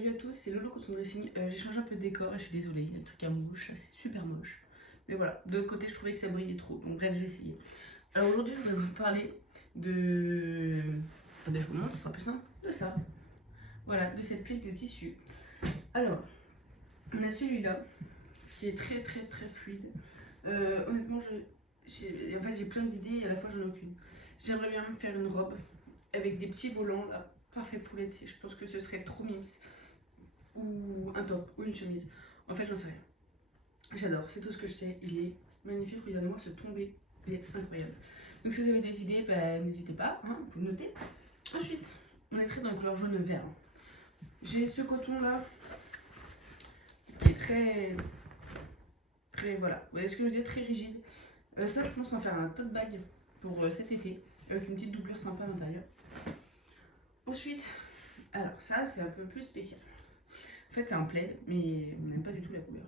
salut à tous, c'est Lolo Coton Dressing. J'ai changé un peu de décor et je suis désolée, il y a le truc à mouche, là c'est super moche. Mais voilà, de l'autre côté je trouvais que ça brillait trop, donc bref j'ai essayé. Alors aujourd'hui je voudrais vous parler de... Attendez je vous montre, ce sera plus simple. De ça. Voilà, de cette pile de tissu. Alors, on a celui-là, qui est très très très fluide. Honnêtement, j'ai plein d'idées et à la fois j'en ai aucune. J'aimerais bien me faire une robe avec des petits volants là, parfait pour l'été. Je pense que ce serait trop mimes. Ou un top, ou une chemise. En fait, j'en sais rien. J'adore, c'est tout ce que je sais. Il est magnifique, regardez-moi ce tombé, il est incroyable. Donc si vous avez des idées, n'hésitez pas, hein, vous le notez. Ensuite, on est très dans la couleur jaune-vert. J'ai ce coton là, qui est très, voilà. Vous voyez ce que je veux dire, très rigide. Ça, je pense en faire un tote bag pour cet été, avec une petite doublure sympa à l'intérieur. Ensuite, alors ça, c'est un peu plus spécial. En fait, c'est un plaid, mais on n'aime pas du tout la couleur.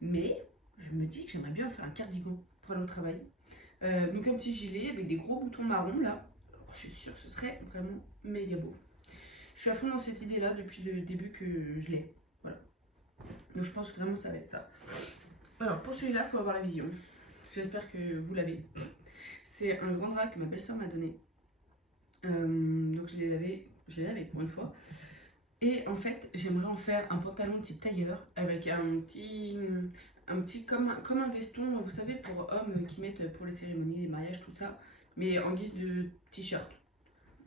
Mais je me dis que j'aimerais bien faire un cardigan pour aller au travail. Donc un petit gilet avec des gros boutons marron là. Alors, je suis sûre que ce serait vraiment méga beau. Je suis à fond dans cette idée là depuis le début que je l'ai. Voilà. Donc je pense que vraiment ça va être ça. Alors pour celui-là, il faut avoir la vision. J'espère que vous l'avez. C'est un grand drap que ma belle-sœur m'a donné. Donc je l'ai lavé pour une fois. Et en fait, j'aimerais en faire un pantalon type tailleur avec un petit comme un veston, vous savez, pour hommes qui mettent pour les cérémonies, les mariages, tout ça, mais en guise de t-shirt.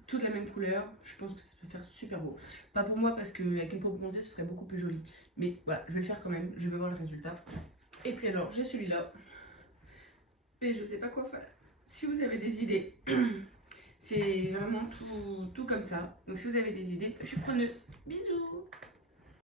Tout de la même couleur, je pense que ça peut faire super beau. Pas pour moi parce qu'avec une peau bronzée, ce serait beaucoup plus joli. Mais voilà, je vais le faire quand même, je vais voir le résultat. Et puis alors, j'ai celui-là. Et je sais pas quoi faire. Si vous avez des idées, c'est vraiment tout comme ça. Donc si vous avez des idées, je suis preneuse. Bisous!